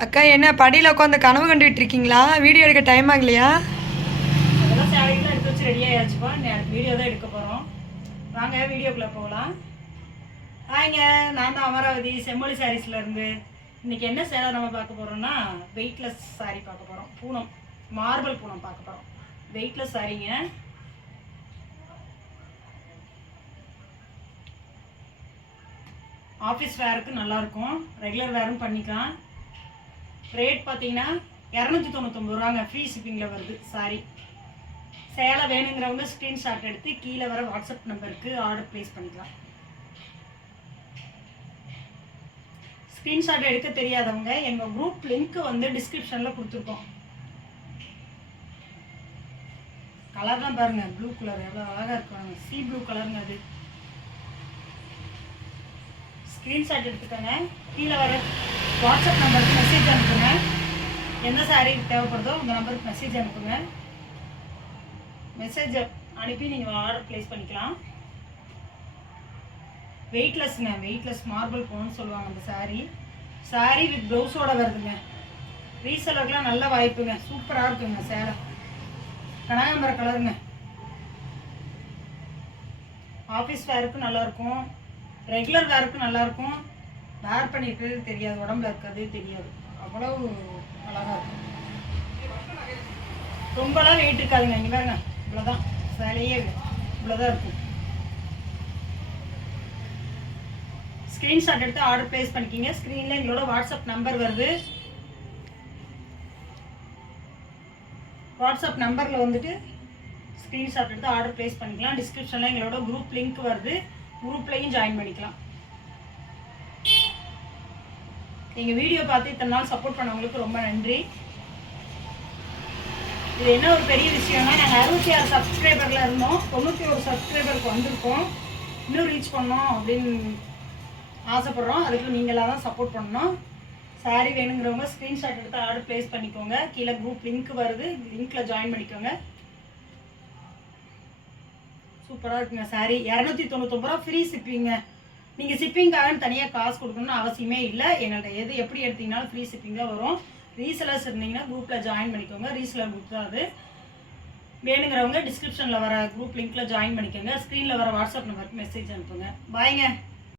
அக்கா என்ன படியில் உட்காந்து கனவு கண்டுகிட்டு இருக்கீங்களா? வீடியோ எடுக்க டைம் ஆகலையா? அதெல்லாம் சேலையெல்லாம் எடுத்து வச்சு ரெடி ஆயாச்சுப்பா. அடுத்த வீடியோ தான் எடுக்க போகிறோம். வாங்க வீடியோக்குள்ளே போகலாம். ஹாய்ங்க, நான் தான் அமராவதி செம்மொழி சாரீஸ்லேருந்து. இன்றைக்கி என்ன சேலை நம்ம பார்க்க போகிறோம்னா வெயிட்லெஸ் சாரீ பார்க்க போகிறோம். பூனம், மார்பிள் பூனம் பார்க்க போகிறோம். வெயிட்லெஸ் சாரீங்க. ஆஃபீஸ் வேருக்கு நல்லாயிருக்கும், ரெகுலர் வேரும் பண்ணிக்கலாம். ரேட் பார்த்தீங்கன்னா 299 ரூபாங்க. ஃப்ரீ ஷிப்பிங்கில் வருது சாரி. சேலை வேணுங்கிறவங்க ஸ்க்ரீன்ஷாட் எடுத்து கீழே வர வாட்ஸ்அப் நம்பருக்கு ஆர்டர் ப்ளேஸ் பண்ணிக்கலாம். ஸ்க்ரீன்ஷாட் எடுக்க தெரியாதவங்க எங்கள் குரூப் லிங்க் வந்து டிஸ்கிரிப்ஷனில் கொடுத்துருக்கோம். கலர் தான் பாருங்கள், ப்ளூ கலர் எவ்வளோ அழகாக இருக்காங்க. சி ப்ளூ கலருங்க. அது ஸ்க்ரீன்ஷாட் எடுத்துக்கோங்க. கீழே வர வாட்ஸ்அப் நம்பருக்கு மெசேஜ் அனுப்புங்க. எந்த சாரீ தேவைப்படுதோ அந்த நம்பருக்கு மெசேஜ் அனுப்புங்க. மெசேஜ் அனுப்பி நீங்கள் ஆர்டர் ப்ளேஸ் பண்ணிக்கலாம். வெயிட்லெஸ்ங்க, வெயிட்லெஸ் மார்பிள் போகணும்னு சொல்லுவாங்க அந்த சாரீ வித் ப்ளவுஸோட வருதுங்க. ரீசெலருக்குலாம் நல்ல வாய்ப்புங்க. சூப்பராக இருக்குங்க சேலை. கனகாம்பர கலருங்க. ஆஃபீஸ் வேருக்கு நல்லாயிருக்கும், ரெகுலர் வேருக்கும் நல்லாயிருக்கும். வேர் பண்ணியிருக்கிறது தெரியாது, உடம்புல இருக்கிறதே தெரியாது. அவ்வளவு அழகாக இருக்கும். ரொம்பலாம் வெயிட் இருக்காதுங்க. இங்கே பாருங்க, இவ்வளோதான் சேலையே, இவ்வளோதான் இருக்கும். ஸ்க்ரீன்ஷாட் எடுத்து ஆர்டர் ப்ளேஸ் பண்ணிக்கிங்க. ஸ்க்ரீனில் எங்களோட வாட்ஸ்அப் நம்பர் வருது. வாட்ஸ்அப் நம்பரில் வந்துட்டு ஸ்க்ரீன்ஷாட் எடுத்து ஆர்டர் ப்ளேஸ் பண்ணிக்கலாம். டிஸ்கிரிப்ஷனில் எங்களோட குரூப் லிங்க் வருது, குரூப்லேயும் ஜாயின் பண்ணிக்கலாம். நீங்கள் வீடியோ பார்த்து இத்தனை நாள் சப்போர்ட் பண்ணவங்களுக்கு ரொம்ப நன்றி. இது என்ன ஒரு பெரிய விஷயம்னா, நாங்கள் 66 சப்ஸ்கிரைபரில் இருந்தோம், 91 சப்ஸ்கிரைபருக்கு வந்திருக்கோம். இன்னும் ரீச் பண்ணோம் அப்படின்னு ஆசைப்பட்றோம். அதுக்கு நீங்களாக தான் சப்போர்ட் பண்ணணும். சாரீ வேணுங்கிறவங்க ஸ்க்ரீன்ஷாட் எடுத்து ஆர்டர் ப்ளேஸ் பண்ணிக்கோங்க. கீழே குரூப் லிங்க் வருது, லிங்க்கில் ஜாயின் பண்ணிக்கோங்க. சூப்பராக இருக்குங்க சாரீ. 299 ரூபா ஃப்ரீ ஷிப்பிங்க. நீங்கள் ஷிப்பிங்காக தனியாக காசு கொடுக்கணும்னு அவசியமே இல்லை. எங்கள்கிட்ட எப்படி எடுத்தீங்கனாலும் ஃப்ரீ ஷிப்பிங் தான் வரும். ரீசெலர்ஸ் இருந்தீங்கன்னா குரூப்பில் ஜாயின் பண்ணிக்கோங்க. ரீசெலர் குரூப் தான் அது. வேணுங்கிறவங்க டிஸ்கிரிப்ஷனில் வர குரூப் லிங்க்கில் ஜாயின் பண்ணிக்கோங்க. ஸ்க்ரீனில் வர வாட்ஸ்அப் நம்பருக்கு மெசேஜ் அனுப்புங்க. பாய்ங்க.